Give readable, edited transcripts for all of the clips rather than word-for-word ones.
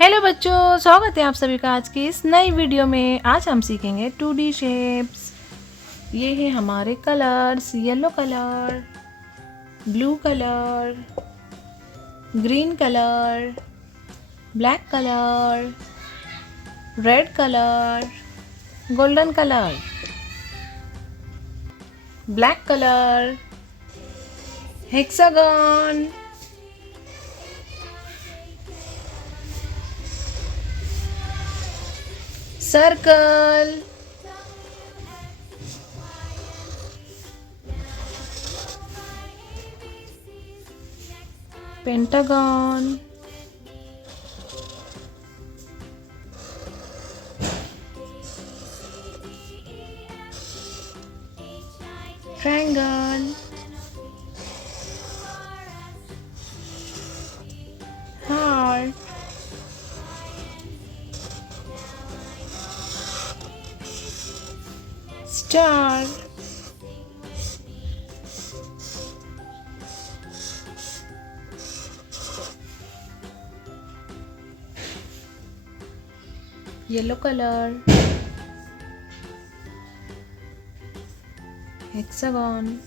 Hello बच्चों, स्वागत है आप सभी का आज की इस नई वीडियो में। आज हम सीखेंगे 2D शेप्स। ये है हमारे colours, yellow colour, blue colour, green colour, black colour, red colour, golden colour, black colour, hexagon, circle, pentagon, triangle, heart, star, yellow color, hexagon,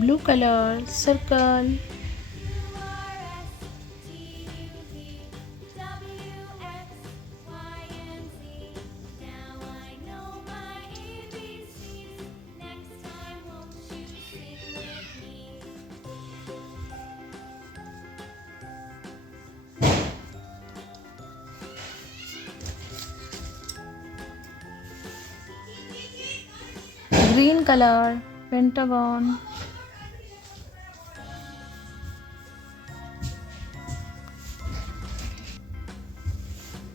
blue color, circle, green color, pentagon,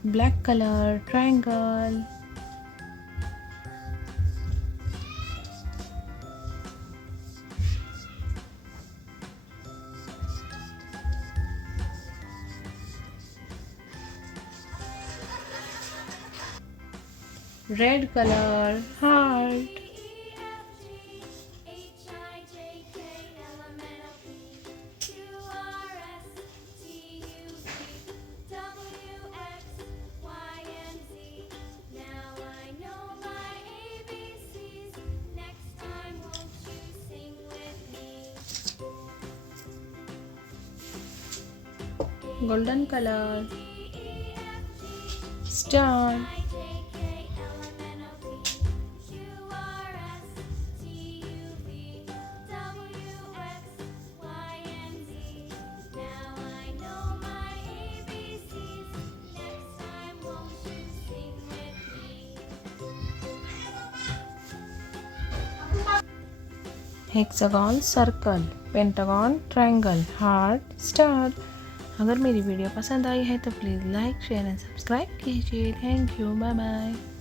black color, triangle, red color, heart, golden color, star, hexagon, circle, pentagon, triangle, heart, star. अगर मेरी video पसंद आई है तो please like, share and subscribe कीजिए। Thank you, bye bye.